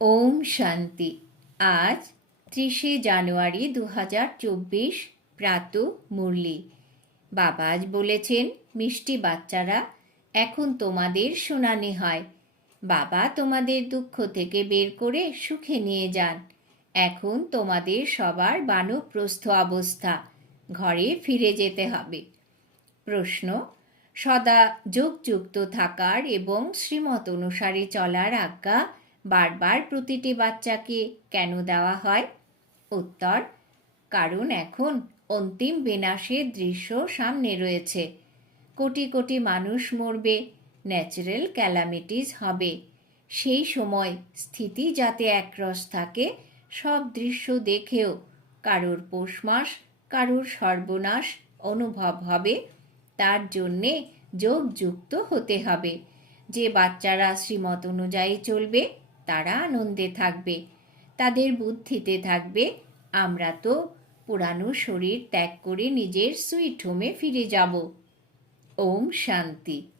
ওম শান্তি। আজ ত্রিশে জানুয়ারি দু হাজার চব্বিশ, প্রাত মুরলি। বাবা আজ বলেছেন, মিষ্টি বাচ্চারা, এখন তোমাদের শুনানি হয়। বাবা তোমাদের দুঃখ থেকে বের করে সুখে নিয়ে যান। এখন তোমাদের সবার বানপ্রস্থ অবস্থা। ঘরে ফিরে যেতে হবে। প্রশ্ন, সদা যোগযুক্ত থাকার এবং শ্রীমত অনুসারে চলার আজ্ঞা বারবার প্রতিটি বাচ্চাকে কেন দেওয়া হয়? উত্তর, কারণ এখন অন্তিম বিনাশের দৃশ্য সামনে রয়েছে। কোটি কোটি মানুষ মরবে ন্যাচারাল ক্যালামিটিস হবে। সেই সময় স্থিতি যাতে একরস থাকে, সব দৃশ্য দেখেও কারোর পৌষ মাস কারোর সর্বনাশ অনুভব হবে। তার জন্যে যোগযুক্ত হতে হবে। যে বাচ্চারা শ্রীমত অনুযায়ী চলবে তারা আনন্দে থাকবে। তাদের বুদ্ধিতে থাকবে। আমরা তো পুরানো শরীর ত্যাগ করে নিজের সুইট হোমে ফিরে যাব। ওম শান্তি।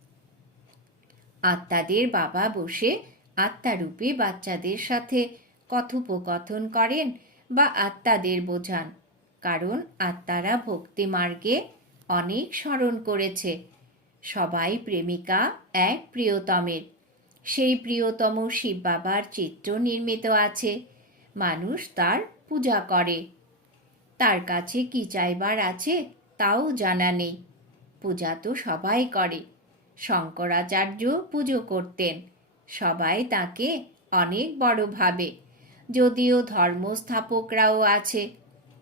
আত্মাদের বাবা বসে আত্মারূপী বাচ্চাদের সাথে কথোপকথন করেন বা আত্মাদের বোঝান। কারণ আত্মারা ভক্তি মার্গে অনেক স্মরণ করেছে। সবাই প্রেমিকা, এক প্রিয়তমের। সেই প্রিয়তম শিব বাবার চিত্র নির্মিত আছে। মানুষ তার পূজা করে। তার কাছে কি চাইবার আছে তাও জানা নেই। পূজা তো সবাই করে। শঙ্করাচার্য পুজো করতেন। সবাই তাকে অনেক বড় ভাবে। যদিও ধর্মস্থাপকরাও আছে।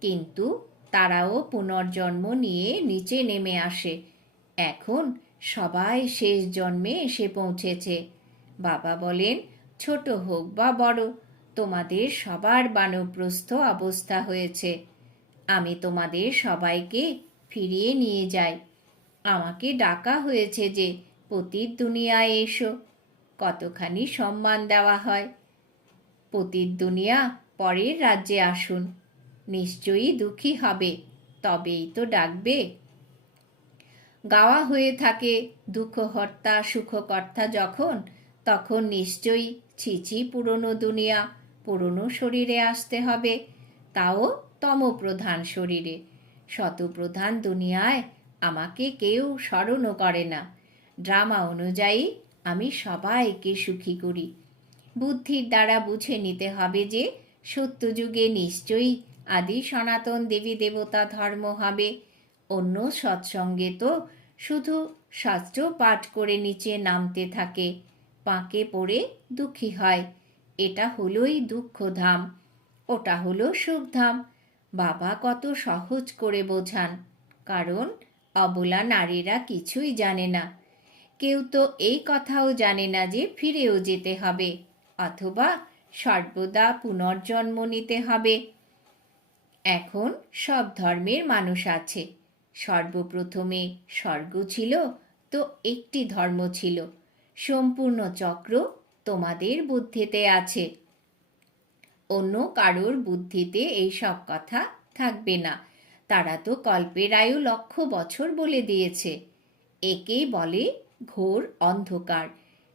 কিন্তু তারাও পুনর্জন্ম নিয়ে নিচে নেমে আসে। এখন সবাই শেষ জন্মে এসে পৌঁছেছে। বাবা বলেন, ছোট হোক বা বড়, তোমাদের সবার বানপ্রস্থ অবস্থা হয়েছে। আমি তোমাদের সবাইকে ফিরিয়ে নিয়ে যাই। আমাকে ডাকা হয়েছে যে পতির দুনিয়ায় এসো। কতখানি সম্মান দেওয়া হয়। পতির দুনিয়া পরের রাজ্যে আসুন। নিশ্চয়ই দুঃখী হবে, তবেই তো ডাকবে। গাওয়া হয়ে থাকে দুঃখ হর্তা সুখকর্তা যখন তখন নিশ্চয়ই ছিচি পুরনো দুনিয়া, পুরনো শরীরে আসতে হবে। তাও তমপ্রধান শরীরে। শতপ্রধান দুনিয়ায় আমাকে কেউ স্মরণও করে না। ড্রামা অনুযায়ী আমি সবাইকে সুখী করি। বুদ্ধির দ্বারা বুঝে নিতে হবে যে সত্যযুগে নিশ্চয়ই আদি সনাতন দেবী দেবতা ধর্ম হবে। অন্য সৎসঙ্গে তো শুধু শাস্ত্র পাঠ করে নিচে নামতে থাকে। পাঁকে পড়ে দুঃখী হয়। এটা হলোই দুঃখধাম, ওটা হলো সুখধাম। বাবা কত সহজ করে বোঝান, কারণ অবলা নারীরা কিছুই জানে না। কেউ তো এই কথাও জানে না যে ফিরেও যেতে হবে, অথবা সর্বদা পুনর্জন্ম নিতে হবে। এখন সব ধর্মের মানুষ আছে। সর্বপ্রথমে স্বর্গ ছিল, তো একটি ধর্ম ছিল। সম্পূর্ণ চক্র তোমাদের বুদ্ধিতে আছে। অন্য কারোর বুদ্ধিতে এই সব কথা থাকবে না। তারা তো কল্পের আয়ু লক্ষ বছর বলে দিয়েছে। একেই বলে ঘোর অন্ধকার।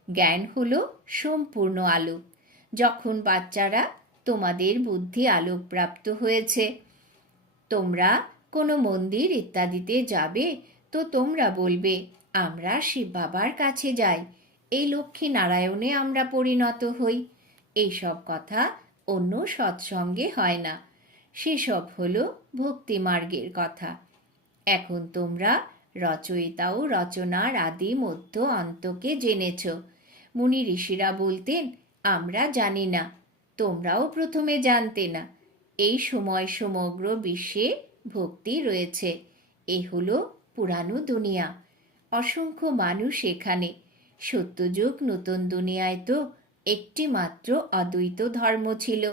জ্ঞান হলো সম্পূর্ণ আলো। যখন বাচ্চারা তোমাদের বুদ্ধি আলোকপ্রাপ্ত হয়েছে, তোমরা কোনো মন্দির ইত্যাদিতে যাবে তো তোমরা বলবে, আমরা শিব বাবার কাছে যাই। এই লক্ষ্মী নারায়ণে আমরা পরিণত হই। এইসব কথা অন্য সৎসঙ্গে হয় না। সেসব হল ভক্তি মার্গের কথা। এখন তোমরা রচয়িতা ও রচনার আদি মধ্য অন্তকে জেনেছ। মুনি ঋষিরা বলতেন, আমরা জানি না, তোমরাও প্রথমে জানতে না। এই সময় সমগ্র বিশ্বে ভক্তি রয়েছে। এ হলো পুরানো দুনিয়া। অসংখ্য মানুষ এখানে সত্যযুগ নতুন দুনিয়ায় তো একটি মাত্র অদ্বৈত ধর্ম ছিল।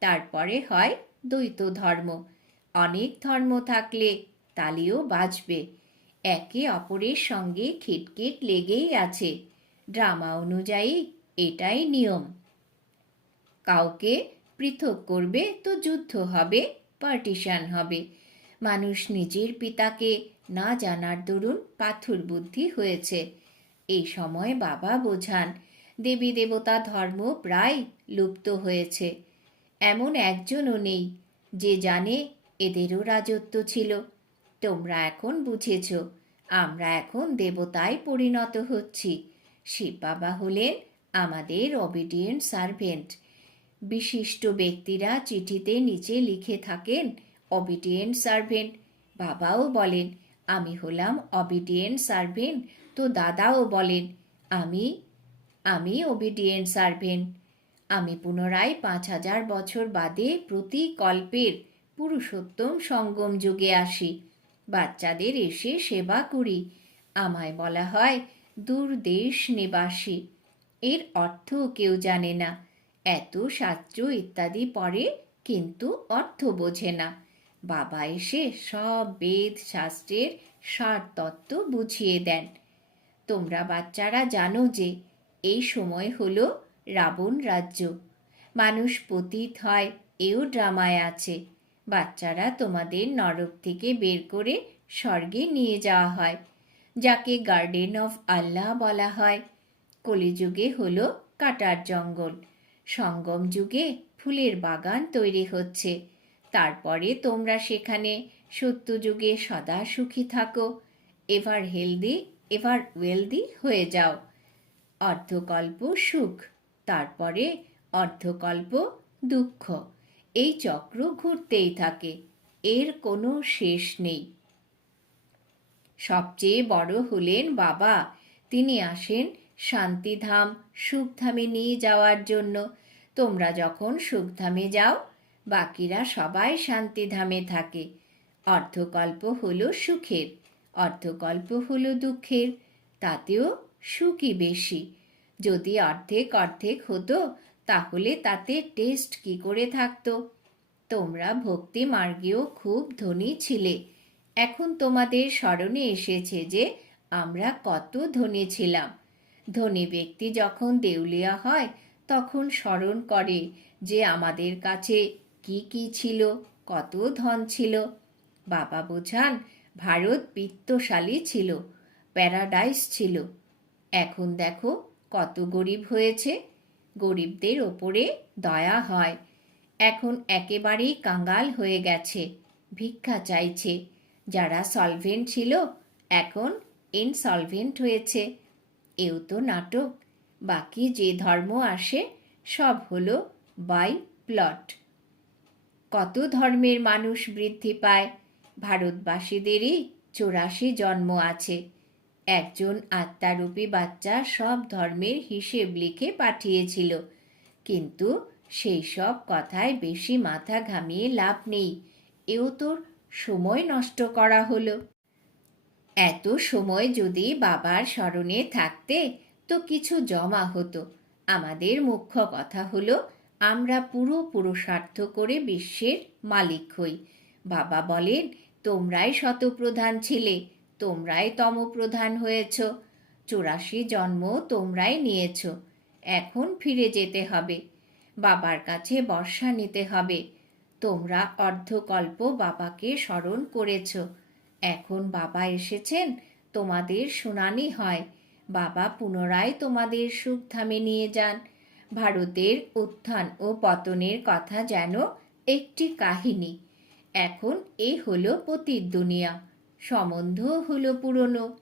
তারপরে হয় দ্বৈত ধর্ম। অনেক ধর্ম থাকলে তালিও বাজবে একে অপরের সঙ্গে খিটখিট লেগেই আছে। ড্রামা অনুযায়ী এটাই নিয়ম। কাউকে পৃথক করবে তো যুদ্ধ হবে, পার্টিশন হবে। মানুষ নিজের পিতাকে না জানার দরুন পাথর বুদ্ধি হয়েছে। এই সময় বাবা বোঝান, দেবী দেবতা ধর্ম প্রায় লুপ্ত হয়েছে। এমন একজনও নেই যে জানে এদেরও রাজত্ব ছিল। তোমরা এখন বুঝেছ, আমরা এখন দেবতায় পরিণত হচ্ছি। শিব বাবা হলেন আমাদের অবিডিয়েন্ট সার্ভেন্ট বিশিষ্ট ব্যক্তিরা চিঠিতে নিচে লিখে থাকেন অবিডিয়েন্ট সার্ভেন্ট বাবাও বলেন, আমি হলাম অবিডিয়েন্ট সার্ভেন্ট তো দাদাও বলেন, আমি আমি ওবিডিয়েন্ট সার্ভেন্ট আমি পুনরায় পাঁচ হাজার বছর বাদে প্রতি কল্পের পুরুষোত্তম সঙ্গম যুগে আসি। বাচ্চাদের এসে সেবা করি। আমায় বলা হয় দূরদেশ নিবাসী। এর অর্থ কেউ জানে না। এত শাস্ত্র ইত্যাদি পড়ে কিন্তু অর্থ বোঝে না। বাবা এসে সব বেদ শাস্ত্রের সার তত্ত্ব বুঝিয়ে দেন। তোমরা বাচ্চারা জানো যে এই সময় হলো রাবণ রাজ্য। মানুষ পতিত হয়, এও ড্রামায় আছে। বাচ্চারা তোমাদের নরক থেকে বের করে স্বর্গে নিয়ে যাওয়া হয়, যাকে গার্ডেন অফ আল্লাহ বলা হয়। কলিযুগে হল কাটার জঙ্গল। সঙ্গম যুগে ফুলের বাগান তৈরি হচ্ছে। তারপরে তোমরা সেখানে সত্যযুগে সদা সুখী থাকো। এভার হেলদি এভার ওয়েলদি হয়ে যাও। অর্ধকল্প সুখ, তারপরে অর্ধকল্প দুঃখ। এই চক্র ঘুরতেই থাকে, এর কোনো শেষ নেই। সবচেয়ে বড় হলেন বাবা, তিনি আসেন শান্তিধাম, সুখধামে নিয়ে যাওয়ার জন্য। তোমরা যখন সুখধামে যাও, বাকিরা সবাই শান্তিধামে থাকে। অর্ধকল্প হলো সুখের। অর্ধকল্প হলো দুঃখের, তাতেও সুখই বেশি। যদি অর্ধেক অর্ধেক হতো, তাহলে তাতে টেস্ট কি করে থাকতো? তোমরা ভক্তি মার্গেও খুব ধনী ছিলে। এখন তোমাদের স্মরণে এসেছে যে আমরা কত ধনী ছিলাম। ধনী ব্যক্তি যখন দেউলিয়া হয়, তখন স্মরণ করে যে আমাদের কাছে কি কি ছিল, কত ধন ছিল। বাবা বোঝান ভারত বিত্তশালী ছিল, প্যারাডাইস ছিল। এখন দেখো কত গরিব হয়েছে। গরিবদের ওপরে দয়া হয়। এখন একেবারেই কাঙ্গাল হয়ে গেছে, ভিক্ষা চাইছে। যারা সলভেন্ট ছিল, এখন ইনসলভেন্ট হয়েছে। এও তো নাটক। বাকি যে ধর্ম আসে, সব হলো বাই প্লট কত ধর্মের মানুষ বৃদ্ধি পায়? ভারতবাসীদেরই চৌরাশি জন্ম আছে। একজন আত্মারূপী বাচ্চা সব ধর্মের হিসেব লিখে পাঠিয়েছিল। কিন্তু সেই সব কথায় বেশি মাথা ঘামিয়ে লাভ নেই। এও তোর সময় নষ্ট করা হলো। এত সময় যদি বাবার স্মরণে থাকতে তো কিছু জমা হতো। আমাদের মুখ্য কথা হলো, আমরা পুরো পুরুষার্থ করে বিশ্বের মালিক হই। বাবা বলেন তোমরাই শতপ্রধান ছিলে, তোমরাই তমপ্রধান হয়েছ। চুরাশি জন্ম তোমরাই নিয়েছ, এখন ফিরে যেতে হবে। বাবার কাছে বর্ষা নিতে হবে। তোমরা অর্ধকল্প বাবাকে স্মরণ করেছ। এখন বাবা এসেছেন, তোমাদের শুনানি হয়। বাবা পুনরায় তোমাদের সুখধামে নিয়ে যান। ভারতের উত্থান ও পতনের কথা যেন একটি কাহিনী। এখন এ হলো পতির দুনিয়া, সম্বন্ধ হলো পুরনো।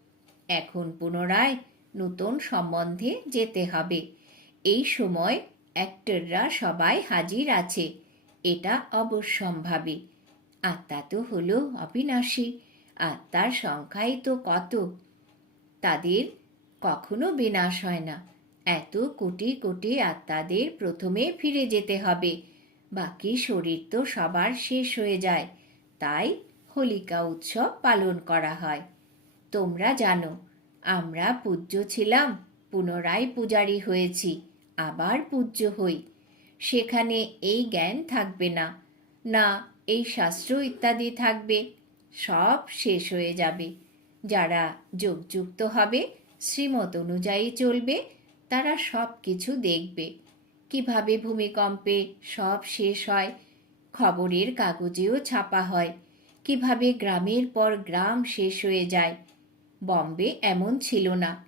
এখন পুনরায় নতুন সম্বন্ধে যেতে হবে। এই সময় অ্যাক্টররা সবাই হাজির আছে, এটা অবশ্যম্ভাবী। আত্মা তো হলো অবিনাশী, আত্মার সংখ্যাই তো কত। তাদের কখনো বিনাশ হয় না। এত কোটি কোটি আত্মাদের প্রথমে ফিরে যেতে হবে। বাকি শরীর তো সবার শেষ হয়ে যায়। তাই হোলিকা উৎসব পালন করা হয়। তোমরা জানো, আমরা পূজ্য ছিলাম, পুনরায় পূজারি হয়েছি, আবার পূজ্য হই। সেখানে এই জ্ঞান থাকবে না না এই শাস্ত্র ইত্যাদি থাকবে, সব শেষ হয়ে যাবে। যারা যোগযুক্ত হবে, শ্রীমত অনুযায়ী চলবে, তারা সব কিছু দেখবে। কীভাবে ভূমিকম্পে সব শেষ হয়? খবরের কাগজেও ছাপা হয়। কীভাবে গ্রামের পর গ্রাম শেষ হয়ে যায়? বম্বে এমন ছিল না।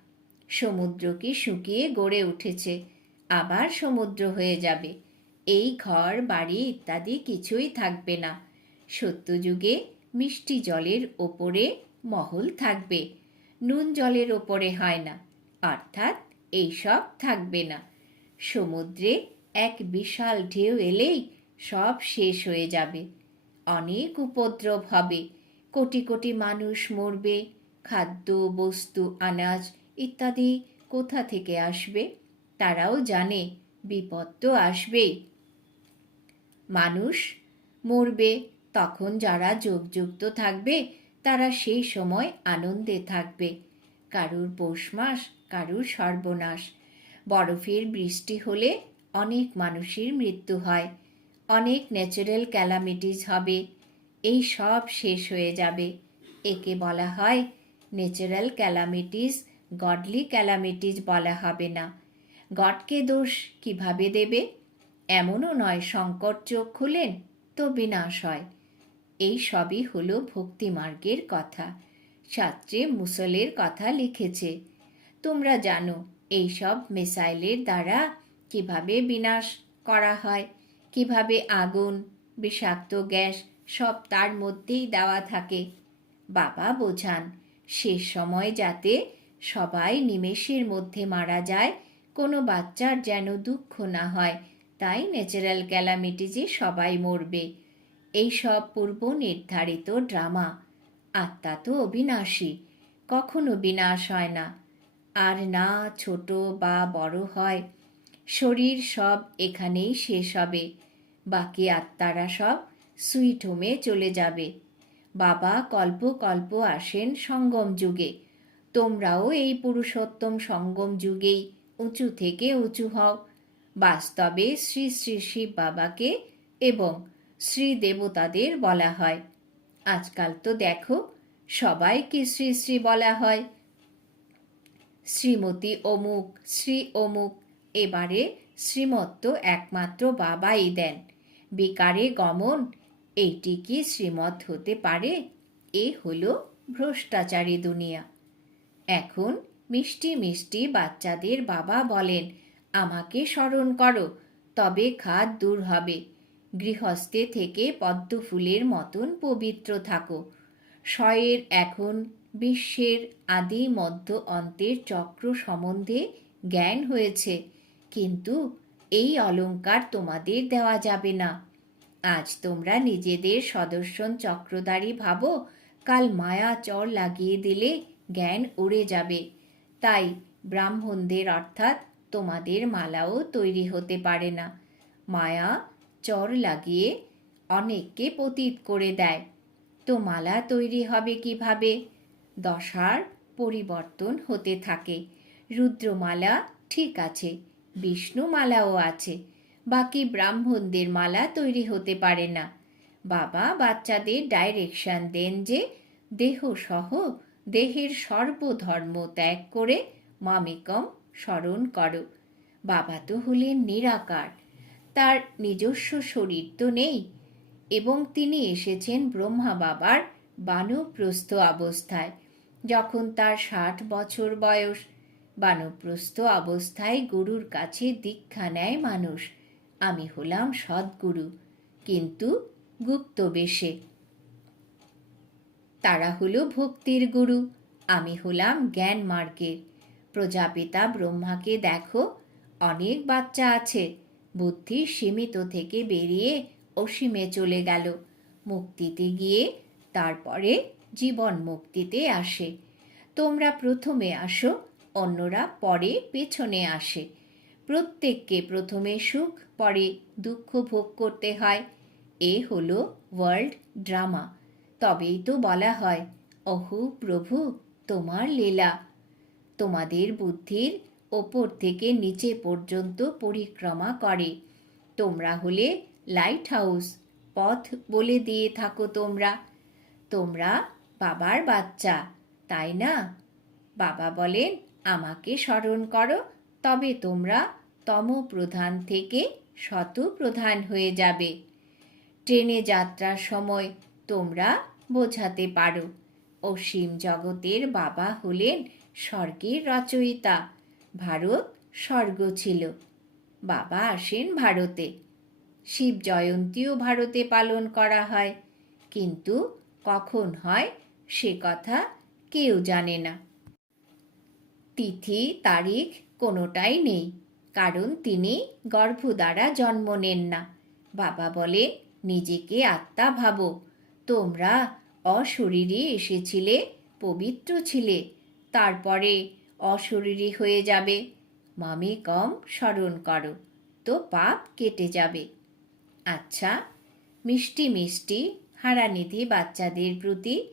সমুদ্র কি শুকিয়ে গড়ে উঠেছে। আবার সমুদ্র হয়ে যাবে। এই ঘর, বাড়ি ইত্যাদি কিছুই থাকবে না। সত্যযুগে মিষ্টি জলের ওপরে মহল থাকবে। নুন জলের ওপরে হয় না। অর্থাৎ এইসব থাকবে না। সমুদ্রে এক বিশাল ঢেউ এলেই সব শেষ হয়ে যাবে। অনেক উপদ্রব হবে। কোটি কোটি মানুষ মরবে, খাদ্য, বস্তু, আনাজ ইত্যাদি কোথা থেকে আসবে? তারাও জানে, বিপদ তো আসবেই। মানুষ মরবে, তখন যারা যোগযুক্ত থাকবে, তারা সেই সময় আনন্দে থাকবে। কারুর পৌষ মাস, কারুর সর্বনাশ। বরফের বৃষ্টি হলে অনেক মানুষের মৃত্যু হয়। অনেক ন্যাচারাল ক্যালামিটিস হবে। এই সব শেষ হয়ে যাবে। একে বলা হয় ন্যাচারাল ক্যালামিটিস গডলি ক্যালামিটিস বলা হবে না। গডকে দোষ কীভাবে দেবে? এমনও নয়, সংকট চোখ খুলেন তো বিনাশ হয়। এই সবই হলো ভক্তিমার্গের কথা। শাস্ত্রে মুসলের কথা লিখেছে, তোমরা জানো এই সব মিসাইলের দ্বারা কীভাবে বিনাশ করা হয়? কীভাবে আগুন, বিষাক্ত গ্যাস সব তার মধ্যেই দেওয়া থাকে? বাবা বোঝান শেষ সময় যাতে সবাই নিমেষের মধ্যে মারা যায়, কোনো বাচ্চার যেন দুঃখ না হয়, তাই ন্যাচারাল ক্যালামিটিজে সবাই মরবে। এই সব পূর্ব নির্ধারিত ড্রামা। আত্মা তো অবিনাশী, কখনো বিনাশ হয় না। আর না ছোট বা বড় হয়। শরীর সব এখানেই শেষ হবে। বাকি আত্মারা সব সুইট হোমে চলে যাবে। বাবা কল্প কল্প আসেন সঙ্গম যুগে। তোমরাও এই পুরুষোত্তম সঙ্গম যুগেই উঁচু থেকে উঁচু হও। বাস্তবে শ্রী শ্রী শিব বাবাকে এবং শ্রী দেবতাদের বলা হয়। আজকাল তো দেখো, সবাইকে শ্রী শ্রী বলা হয়। শ্রীমতী অমুক, শ্রী অমুক, এবারে শ্রীমত্ত একমাত্র বাবাই দেন। বেকারে গমন, এইটি কি শ্রীমত হতে পারে? এ হলো ভ্রষ্টাচারী দুনিয়া। এখন মিষ্টি মিষ্টি বাচ্চাদের বাবা বলেন, আমাকে স্মরণ করো, তবে খাদ দূর হবে। গৃহস্থে থেকে পদ্ম ফুলের মতন পবিত্র থাকো। শয়ের এখন বিশ্বের আদি মধ্য অন্তের চক্র সম্বন্ধে জ্ঞান হয়েছে। কিন্তু এই অলংকার তোমাদের দেওয়া যাবে না। আজ তোমরা নিজেদের সদস্যন চক্রধারী ভাবো, কাল মায়া চর লাগিয়ে দিলে জ্ঞান উড়ে যাবে। তাই ব্রাহ্মণদের অর্থাৎ তোমাদের মালাও তৈরি হতে পারে না। মায়া চর লাগিয়ে অনেককে পতীত করে দেয়। তো মালা তৈরি হবে কীভাবে? দশার পরিবর্তন হতে থাকে। রুদ্রমালা ঠিক আছে, বিষ্ণুমালাও আছে, বাকি ব্রাহ্মণদের মালা তৈরি হতে পারে না। বাবা বাচ্চাদের ডাইরেকশন দেন যে দেহ সহ দেহের সর্বধর্ম ত্যাগ করে মামিকম স্মরণ করো। বাবা তো হলেন নিরাকার, তার নিজস্ব শরীর তো নেই, এবং তিনি এসেছেন ব্রহ্মা বাবার বানপ্রস্থ অবস্থায়। যখন তার ষাট বছর বয়স, বানপ্রস্থ অবস্থায় গুরুর কাছে দীক্ষা নেয় মানুষ। আমি হলাম সদ্গুরু, কিন্তু গুপ্ত বেশে। তারা হলো ভক্তির গুরু, আমি হলাম জ্ঞান মার্গের। প্রজাপিতা ব্রহ্মাকে দেখো, অনেক বাচ্চা আছে। বুদ্ধি সীমিত থেকে বেরিয়ে অসীমে চলে গেল। মুক্তিতে গিয়ে তারপরে জীবন মুক্তিতে আসে। তোমরা প্রথমে আসো, অন্যরা পরে পেছনে আসে। প্রত্যেককে প্রথমে সুখ, পরে দুঃখ ভোগ করতে হয়। এ হলো ওয়ার্ল্ড ড্রামা তবেই তো বলা হয় অহু প্রভু, তোমার লীলা। তোমাদের বুদ্ধির ওপর থেকে নিচে পর্যন্ত পরিক্রমা করে। তোমরা হলে লাইট হাউস পথ বলে দিয়ে থাকো তোমরা। তোমরা বাবার বাচ্চা, তাই না? বাবা বলেন, আমাকে স্মরণ করো, তবে তোমরা তম প্রধান থেকে শত প্রধান হয়ে যাবে। ট্রেনে যাত্রার সময় তোমরা বোঝাতে পারো, অসীম জগতের বাবা হলেন স্বর্গের রচয়িতা, ভারত স্বর্গ ছিল। বাবা আসেন ভারতে। শিব জয়ন্তীও ভারতে পালন করা হয়, কিন্তু কখন হয় সে কথা কেউ জানে না। তিথি, তারিখ কোনোটাই নেই, কারণ তিনি গর্ভ দ্বারা জন্ম নেন না। বাবা বলে, নিজেকে আত্মা ভাবো। তোমরা অশরীরে এসেছিলে, পবিত্র ছিলে, তারপরে অশরীরী হয়ে যাবে। মামি কম স্মরণ করো, তো পাপ কেটে যাবে। আচ্ছা মিষ্টি মিষ্টি হারানিধি বাচ্চাদের প্রতি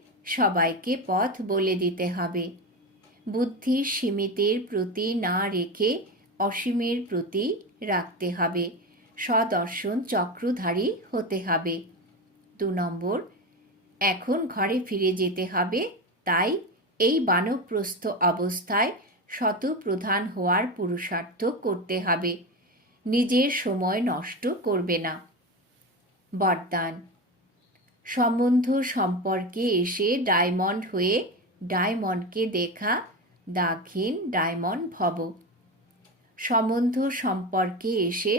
সবাইকে পথ বলে দিতে হবে। বুদ্ধি সীমিতের প্রতি না রেখে অসীমের প্রতি রাখতে হবে। সদর্শন চক্রধারী হতে হবে। দু নম্বর, এখন ঘরে ফিরে যেতে হবে, তাই এই বানপ্রস্থ অবস্থায় শত প্রধান হওয়ার পুরুষার্থ করতে হবে। নিজের সময় নষ্ট করবে না। বরদান সম্বন্ধ সম্পর্কে এসে ডায়মন্ড হয়ে ডায়মন্ডকে দেখা, দাক্ষিণ ডায়মন্ড ভব। সম্বন্ধ সম্পর্কে এসে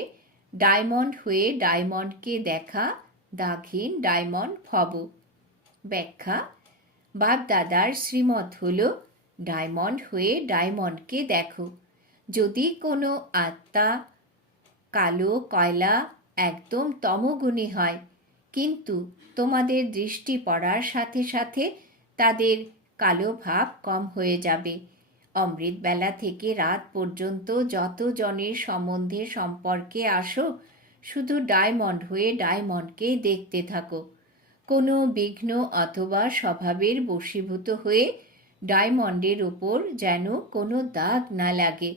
ডায়মন্ড হয়ে ডায়মন্ডকে দেখা, দাক্ষিণ ডায়মন্ড ভব। ব্যাখ্যা বাপদাদার শ্রীমত হল, ডায়মন্ড হয়ে ডায়মন্ডকে দেখো। যদি কোনো আত্মা কালো কয়লা একদম তমগুণী হয় কিন্তু তোমাদের দৃষ্টি পড়ার সাথে সাথে তাদের কালো ভাব কম হয়ে যাবে। অমৃতবেলা থেকে রাত পর্যন্ত যত জনের সম্বন্ধে সম্পর্কে আসো, শুধু ডায়মন্ড হয়ে ডায়মন্ডকে দেখতে থাকো। কোনো বিঘ্ন অথবা স্বভাবের বশীভূত হয়ে ডায়মন্ডের ওপর যেন কোনো দাগ না লাগে।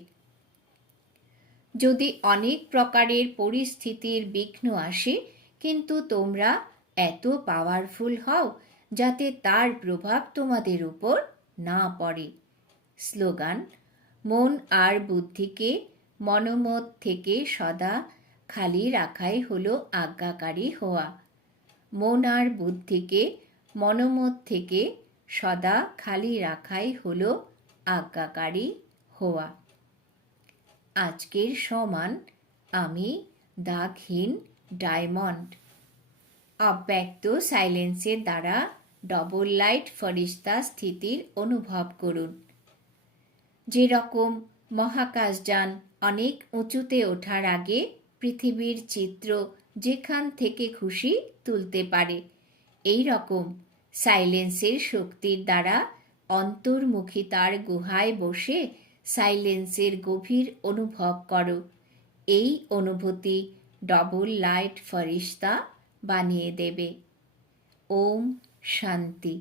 যদি অনেক প্রকারের পরিস্থিতির বিঘ্ন আসে কিন্তু তোমরা এত পাওয়ারফুল হও যাতে তার প্রভাব তোমাদের উপর না পড়ে। স্লোগান, মন আর বুদ্ধিকে মনোমত থেকে সদা খালি রাখাই হলো আজ্ঞাকারী হওয়া। মন আর বুদ্ধিকে মনোমত থেকে সদা খালি রাখাই হলো আজ্ঞাকারী হওয়া। আজকের সমান আমি দাগহীন ডায়মন্ড। অব্যক্ত সাইলেন্সের দ্বারা ডবল লাইট ফরিস্তা স্থিতির অনুভব করুন। যেরকম মহাকাশযান অনেক উঁচুতে ওঠার আগে পৃথিবীর চিত্র যেখান থেকে খুশি তুলতে পারে এই রকম সাইলেন্সের শক্তির দ্বারা অন্তর্মুখিতার গুহায় বসে সাইলেন্সের গভীর অনুভব করো। এই অনুভূতি ডবল লাইট ফরিস্তা বানিয়ে দেবে ওম শান্তি